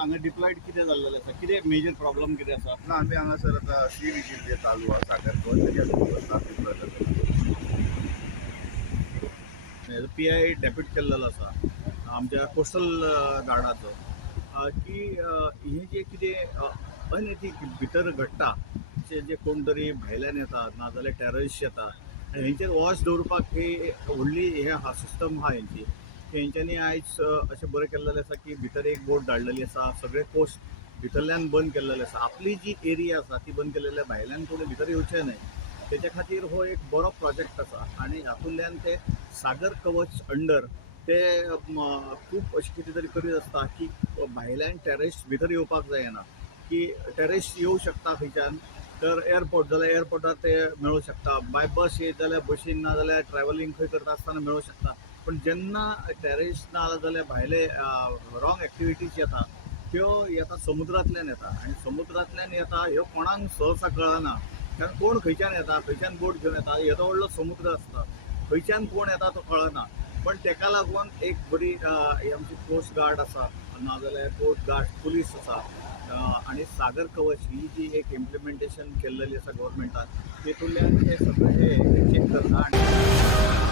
हांगा डिप्लॉयड कितें जाल्लेलें आसा, कितें मेजर प्रॉब्लम कितें आसा? ना आमी हांगासर आतां सी विजीट जे चालू आहा सागर PI डेप्यूट केल्लो आसा आमच्या कोस्टल गार्डाचो की हे जे कितें अनएथीक भितर घडटा जे कोण तरी भायल्यान येतात नाजाल्यार टेररिस्ट येतात आनी हेंचेर वॉच दवरपाक ही व्हडली हे हा सिस्टम आहा हेंची हेंच्यांनी आयज अशें बरें केल्लेलें आसा की भितर एक बोट धाडलेली आसा सगळे पोस्ट भितरल्यान बंद केल्लेले आसा आपली जी एरिया आसा ती बंद केल्लेली भायल्यान कोणी भितर येवचें न्हय तेच्या खातीर हो एक बरो प्रोजेक्ट आसा आनी हातूंतल्यान ते सागर कवच अंडर ते खूब अशें कितें तरी करीत आसता की भायल्यान टेररिस्ट भितर येवपाक जायना की टेररिस्ट येवं शकता खंयच्यान तर एअरपोर्ट जाल्यार एअरपोर्टार ते मेळूं शकता बाय बस येत जाल्यार बसीन ना जाल्यार ट्रॅव्हलिंग खंय करता आसतना मेळूं शकता पण जेन्ना टेररिस्ट ना जाल्यार भायले रॉंग एक्टिविटीज येता त्यो येता समुद्रांतल्यान येता आनी समुद्रांतल्यान येता ह्यो कोणाक सहसा कळना कारण कोण खंयच्यान येता खंयच्यान बोट घेवन येता येदो व्हडलो समुद्र आसता खंयच्यान कोण येता तो कळना पण तेका लागून एक बरी ही आमची कोस्ट गार्ड आसा नाजाल्यार कोस्ट गार्ड पुलीस आसा आनी सागर कवच ही जी एक इम्प्लिमेंटेशन केल्लेली आसा गव्हर्मेंटान तेतूंतल्यान हे सगळे हे चेक करता आनी